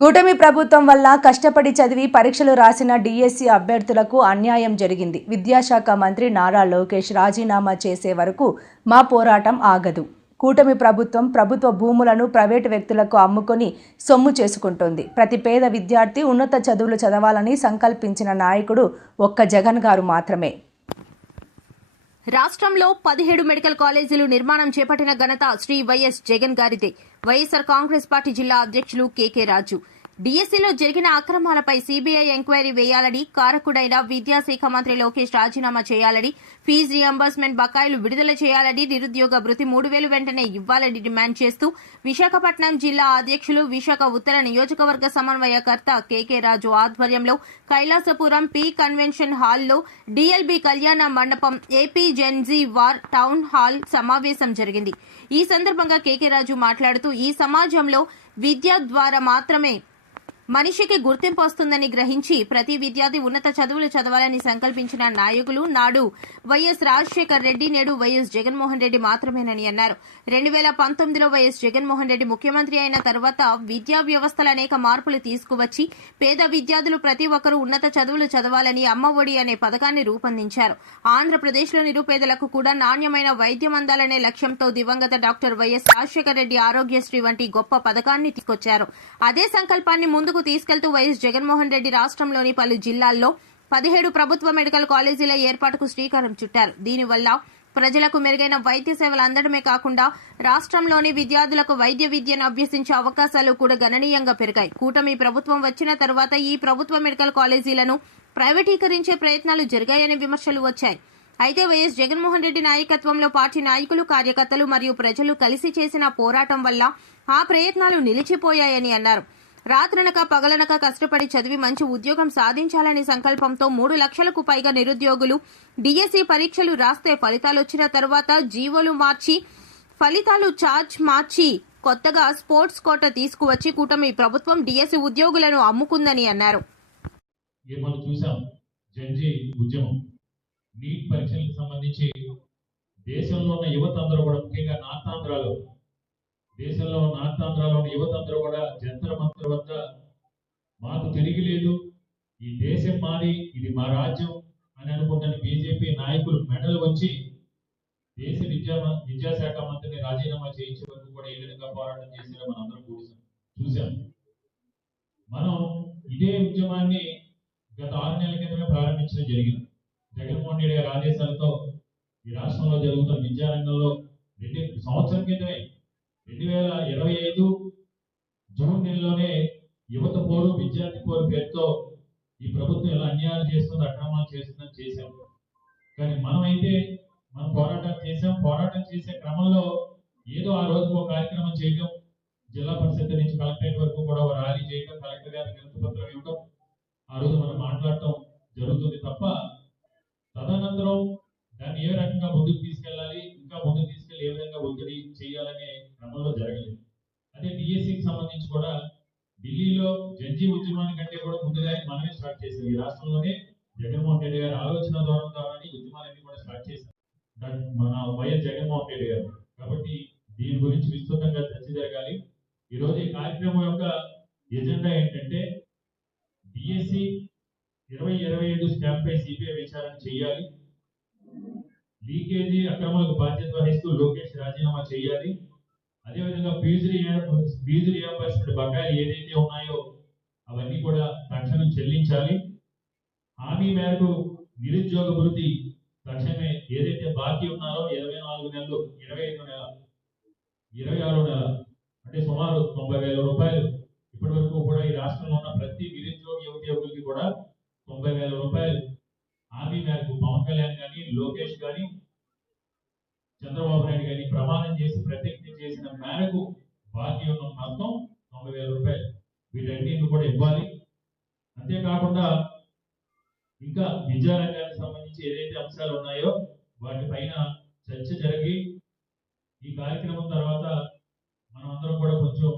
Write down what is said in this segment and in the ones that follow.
కూటమి ప్రభుత్వం వల్ల కష్టపడి చదివి పరీక్షలు రాసిన డిఎస్సి అభ్యర్థులకు అన్యాయం జరిగింది. విద్యాశాఖ మంత్రి నారా లోకేష్ రాజీనామా చేసే వరకు మా పోరాటం ఆగదు. కూటమి ప్రభుత్వం ప్రభుత్వ భూములను ప్రైవేటు వ్యక్తులకు అమ్ముకొని సొమ్ము చేసుకుంటోంది. ప్రతి పేద విద్యార్థి ఉన్నత చదువులు చదవాలని సంకల్పించిన నాయకుడు ఒక్క జగన్ గారు మాత్రమే. రాష్ట్రంలో 17 మెడికల్ కాలేజీలు నిర్మాణం చేపట్టిన ఘనత శ్రీ వైఎస్ జగన్ గారిదే. వైఎస్ఆర్ కాంగ్రెస్ పార్టీ జిల్లా అధ్యక్షులు కేకే రాజు డిఎస్సీలో జరిగిన అక్రమాలపై సీబీఐ ఎంక్వైరీ వేయాలని, కారకుడైన విద్యాశాఖ మంత్రి లోకేష్ రాజీనామా చేయాలని, ఫీజు రియంబర్స్మెంట్ బకాయిలు విడుదల చేయాలని, నిరుద్యోగ భృతి 3,000 వెంటనే ఇవ్వాలని డిమాండ్ చేస్తూ విశాఖపట్నం జిల్లా అధ్యక్షులు, విశాఖ ఉత్తర నియోజకవర్గ సమన్వయకర్త కేకే రాజు ఆధ్వర్యంలో కైలాసపురం పి కన్వెన్షన్ హాల్లో డిఎల్బి కళ్యాణ మండపం AP Gen Z war town hall సమావేశం జరిగింది. ఈ సందర్భంగా కేకే రాజు మాట్లాడుతూ ఈ సమాజంలో విద్య ద్వారా మాత్రమే మనిషికి గుర్తింపు వస్తుందని గ్రహించి ప్రతి విద్యార్థి ఉన్నత చదువులు చదవాలని సంకల్పించిన నాయకులు నాడు వైఎస్ రాజశేఖర్ రెడ్డి, నేడు వైఎస్ జగన్మోహన్ రెడ్డి మాత్రమేనని అన్నారు. 2019లో వైఎస్ జగన్మోహన్ రెడ్డి ముఖ్యమంత్రి అయిన తర్వాత విద్యా వ్యవస్థలో అనేక మార్పులు తీసుకువచ్చి పేద విద్యార్థులు ప్రతి ఒక్కరూ ఉన్నత చదువులు చదవాలని అమ్మ ఒడి అనే పథకాన్ని రూపొందించారు. ఆంధ్రప్రదేశ్లో నిరుపేదలకు కూడా నాణ్యమైన వైద్యం అందాలనే లక్ష్యంతో దివంగత డాక్టర్ వైఎస్ రాజశేఖర్ రెడ్డి ఆరోగ్యశ్రీ వంటి గొప్ప పథకాన్ని తీసుకొచ్చారు. అదే సంకల్పాన్ని ముందుకు తీసుకెళ్తూ వైఎస్ జగన్మోహన్ రెడ్డి రాష్ట్రంలోని పలు జిల్లాల్లో 17 ప్రభుత్వ మెడికల్ కాలేజీల ఏర్పాటుకు శ్రీకారం చుట్టారు. దీనివల్ల ప్రజలకు మెరుగైన వైద్య సేవలు అందడమే కాకుండా రాష్ట్రంలోని విద్యార్థులకు వైద్య విద్యను అభ్యసించే అవకాశాలు కూడా గణనీయంగా పెరిగాయి. కూటమి ప్రభుత్వం వచ్చిన తర్వాత ఈ ప్రభుత్వ మెడికల్ కాలేజీలను ప్రైవేటీకరించే ప్రయత్నాలు జరిగాయనే విమర్శలు వచ్చాయి. అయితే వైఎస్ జగన్మోహన్ రెడ్డి నాయకత్వంలో పార్టీ నాయకులు, కార్యకర్తలు మరియు ప్రజలు కలిసి చేసిన పోరాటం వల్ల ఆ ప్రయత్నాలు నిలిచిపోయాయని అన్నారు. రాత్రనక పగలనక కష్టపడి చదివి మంచి ఉద్యోగం సాధించాలనే సంకల్పంతో 3 లక్షలకు పైగా నిరుద్యోగులు డిఎస్సి పరీక్షలు రాస్తే ఫలితాలు వచ్చిన తర్వాత జీవోలు మార్చి ఫలితాలు ఛార్జ్ మార్చి కొత్తగా స్పోర్ట్స్ కోట తీసుకువచ్చి కూటమి ప్రభుత్వం డిఎస్సి ఉద్యోగులను అమ్ముకుందని అన్నారు. నీట్ పరీక్షలకు సంబంధించి దేశంలో ఉన్న యువత అందరూ కూడా, ముఖ్యంగా దేశంలో నార్తాంధ్రాలో ఉన్న యువత అందరూ కూడా జంతర్ మంతర్ వద్ద మాకు తిరిగి లేదు, ఈ దేశం మాది, ఇది మా రాజ్యం అని అనుకుంటున్న బీజేపీ నాయకులు మెడలు వచ్చి దేశ విద్యాశాఖ మంత్రిని రాజీనామా చేయించే వరకు కూడా ఏ విధంగా పోరాటం చేశారో మనం అందరం చూసాం. మనం ఇదే ఉద్యమాన్ని గత 6 నెలల క్రితమే ప్రారంభించడం జరిగింది. జగన్మోహన్ రెడ్డి గారి ఆదేశాలతో ఈ రాష్ట్రంలో జరుగుతున్న విద్యారంగంలో 2 సంవత్సరం క్రితమే 2025 జూన్ నెలలోనే యువత పోరు, విద్యార్థి పోరు పేరుతో ఈ ప్రభుత్వం ఎలా అన్యాయాలు చేస్తుంది, అక్రమాలు చేస్తుందని చేశాం. కానీ మనం పోరాటం చేసే క్రమంలో ఏదో ఆ రోజు ఒక కార్యక్రమం చేయడం, జిల్లా పరిషత్ నుంచి కలెక్టరేట్ వరకు కూడా ఒక ర్యాలీ చేయడం, కలెక్టర్ గారికి వినతి పత్రం ఇవ్వడం, ఆ రోజు మనం మాట్లాడటం జరుగుతుంది తప్ప తదనంతరం దాన్ని ఏ రకంగా ముందుకు తీసుకెళ్ళాలి, ఇంకా ముందుకు తీసుకెళ్ళి ఏ విధంగా ఒత్తిడి చేయాలనే క్రమంలో జరగలేదు. అదే డిఎస్సికి సంబంధించి కూడా ఢిల్లీలో జడ్జి ఉద్యమాన్ని కంటే కూడా ముందుగా మనమే స్టార్ట్ చేసాం. ఈ రాష్ట్రంలోనే జగన్మోహన్ రెడ్డి గారి ఆలోచన ద్వారా ఉద్యమాలన్నీ కూడా స్టార్ట్ చేశాం మన వైఎస్ జగన్మోహన్ రెడ్డి గారు. కాబట్టి దీని గురించి విస్తృతంగా చర్చ జరగాలి. ఈరోజు ఈ కార్యక్రమం యొక్క ఎజెండా ఏంటంటే డిఎస్సి 2025 స్టాంప్ పై సిబిఐ విచారణ చేయాలి, లీకేజీ అక్రమాలకు బాధ్యత వహిస్తూ లోకేష్ రాజీనామా చేయాలి, అదేవిధంగా ఫీజు రియంబర్స్మెంట్ బకాయిలు ఏదైతే ఉన్నాయో అవన్నీ కూడా తక్షణం చెల్లించాలి, హామీ మేరకు నిరుద్యోగ భృతి తక్షణమే ఏదైతే బాకీ ఉన్నారో 24 నెలలు, 25 నెల, 26 నెల అంటే సుమారు 90,000 రూపాయలు ఇప్పటి వరకు కూడా ఈ రాష్ట్రంలో ఉన్న ప్రతి నిరుద్యోగ యువకులకి కూడా 90,000 రూపాయలు హామీ మేరకు పవన్ కళ్యాణ్ గాని, లోకేష్ గాని, చంద్రబాబు నాయుడు గాని ప్రమాణం చేసి ప్రతిజ్ఞ చేసిన మేరకు బాకీ ఉన్న మొత్తం 90,000 రూపాయలు వీటన్నిటిని కూడా ఇవ్వాలి. అంతేకాకుండా ఇంకా విద్యారంగానికి సంబంధించి ఏదైతే అంశాలు ఉన్నాయో వాటిపైన చర్చ జరిగి ఈ కార్యక్రమం తర్వాత మనం అందరం కూడా కొంచెం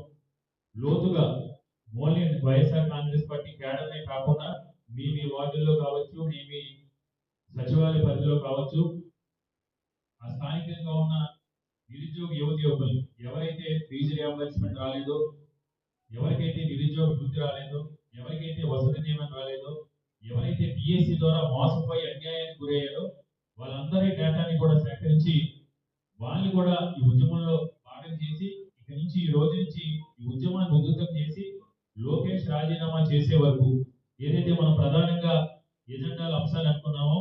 లోతుగా ఓన్లీ వైఎస్ఆర్ కాంగ్రెస్ పార్టీ క్యాడర్నే కాకుండా మీ వార్డుల్లో కావచ్చు, మీ సచివాలయ పరిధిలో కావచ్చు, ఆ స్థానికంగా ఉన్న నిరుద్యోగ యువకులు ఎవరైతే ఫీజు రియంబర్స్మెంట్ రాలేదో, ఎవరికైతే నిరుద్యోగ వృత్తి రాలేదో, ఎవరికైతే వసతి నియమం రాలేదో, ఎవరైతే డిఎస్సి ద్వారా మోసపోయి అన్యాయానికి గురయ్యారో వాళ్ళందరి డేటాని కూడా సేకరించి వాళ్ళు కూడా ఈ ఉద్యమంలో భాగం చేసి ఇక నుంచి ఈ రోజు నుంచి ఈ ఉద్యమాన్ని ఉధృతం చేసి లోకేష్ రాజీనామా చేసే వరకు ఏదైతే మనం ప్రధానంగా ఎజెండాల అంశాలు అనుకున్నామో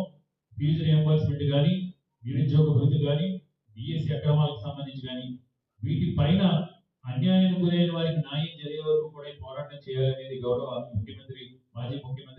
ఫీజు రియంబర్స్మెంట్ కానీ, నిరుద్యోగ వృత్తి కానీ, డిఎస్సి అక్రమాలకు సంబంధించి కానీ వీటి పైన అన్యాయానికి గురైన వారికి న్యాయం జరిగే వరకు కూడా ఈ పోరాటం చేయాలనేది గౌరవ ముఖ్యమంత్రి, మాజీ ముఖ్యమంత్రి